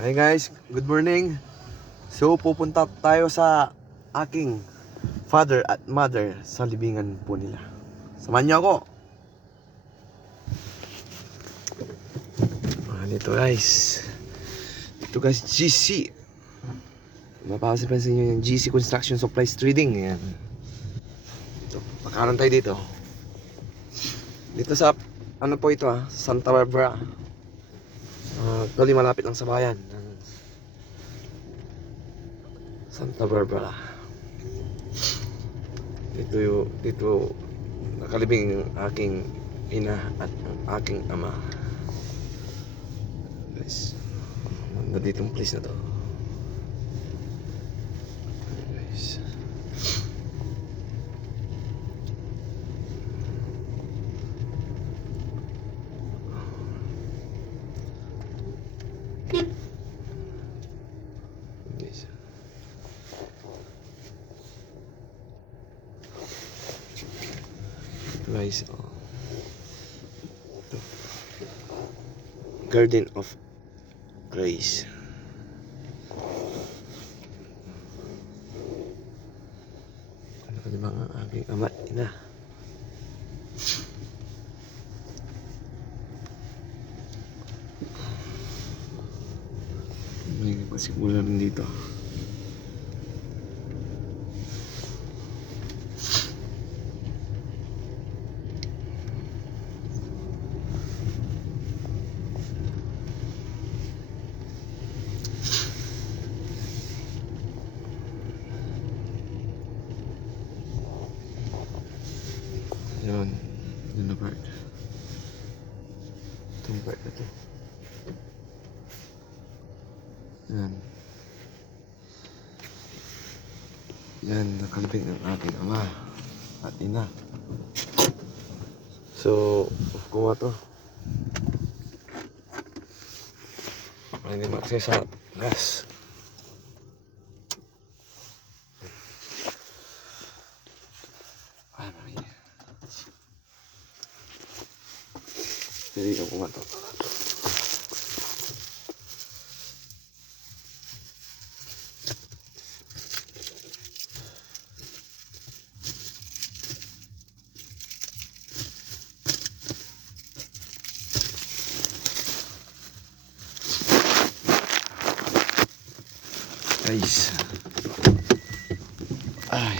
Hi guys, good morning. So pupunta tayo sa aking father at mother sa libingan po nila. Samahan niyo ako. Dito guys. Dito guys, GC. Mapapansin niyo yung GC Construction Supplies Trading. Ayan. Ito, pakaran tayo dito. Dito sa, ano po ito Santa Barbara. Actually malapit lang sa bayan ng Santa Barbara. Dito nakalibing ang aking ina at ang aking ama. Guys, ganda ditong place na to. Guys, guys, ito. Garden of Grace. Ano ka naman ang aking ama at ina? May pasimula rin dito. Yun na part. Itong part na to. Yan. Yan, nakalapit ng aking ama at ina. So, kuha to. Hindi ma-access sa gas. Jadi ako nga to. Guys. Ay.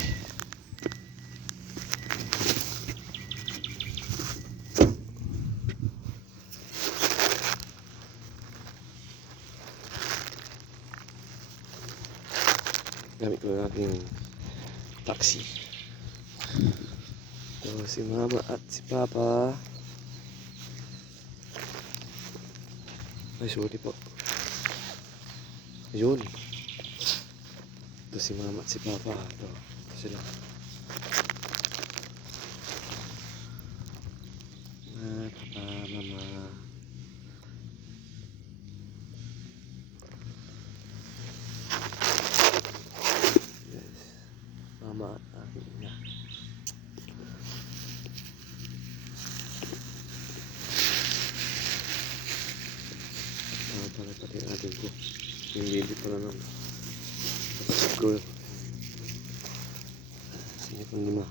Gamit ko ng aking taxi. So, si mama at si papa. Ay, sorry po. Ayun. Ito si mama at si papa. Ito sila. Papa, mama. Mama at aking ina. Para pati ating ko. Yung baby pala ng school. Sige pang lima.